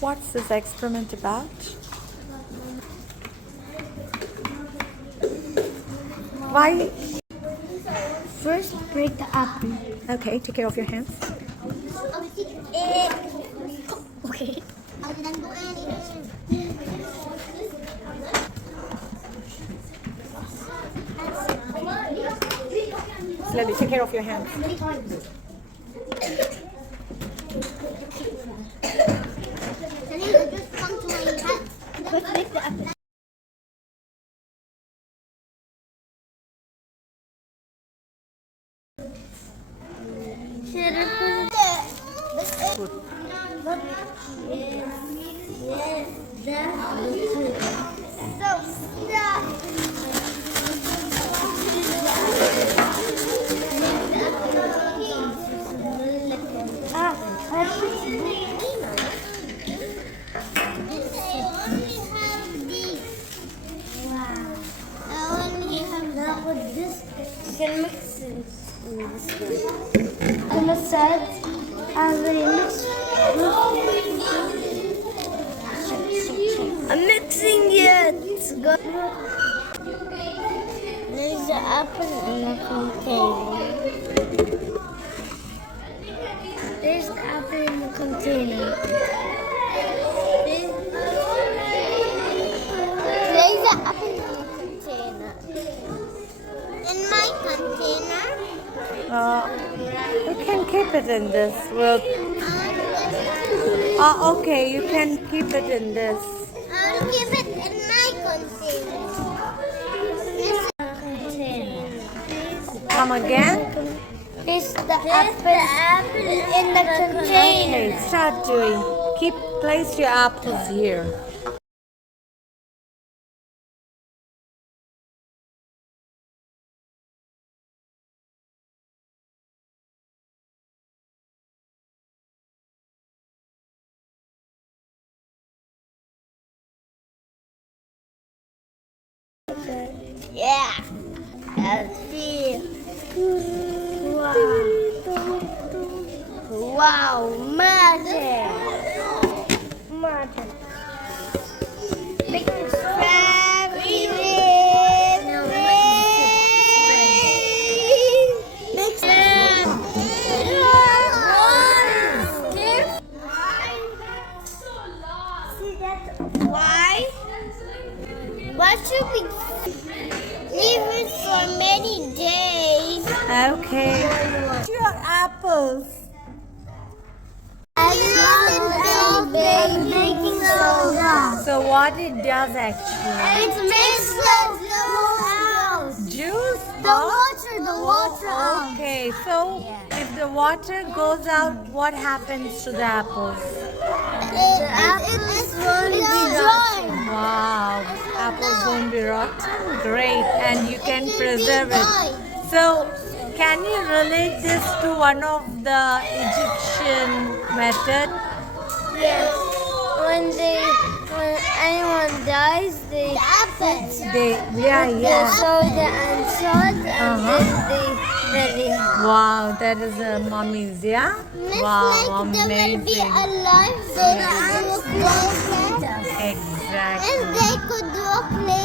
What's this experiment about? Why? First, break the apple. Okay, take care of your hands. Okay. Slowly, take care of your hands. First, break the apple. You can mix it in this way. On the side, I'm mixing it. There's the apple in the container. There's the apple in the container. There's the apple in the container. In my container? You can keep it in this. Okay, you can keep it in this. I'll keep it in my container. Come again? This the apple in the container. Okay, start doing. Place your apples here. Yeah. Let's see. Wow, magic! Magic. Big fairy Why? Why should we leave it for many days? Okay. Your apples. So what it does actually? It makes the Juice? the water out. Okay, so if the water goes out, what happens to the apples? The apples will be dry. Wow, apples won't be rotten. Great, and you can preserve it. So, can you relate this to one of the Egyptian method? Yes. When anyone dies, they soda and salt and then they bury him. Wow, that is a mummies, yeah? Wow, amazing. They will be alive so that they will go. Exactly. And they could walk later.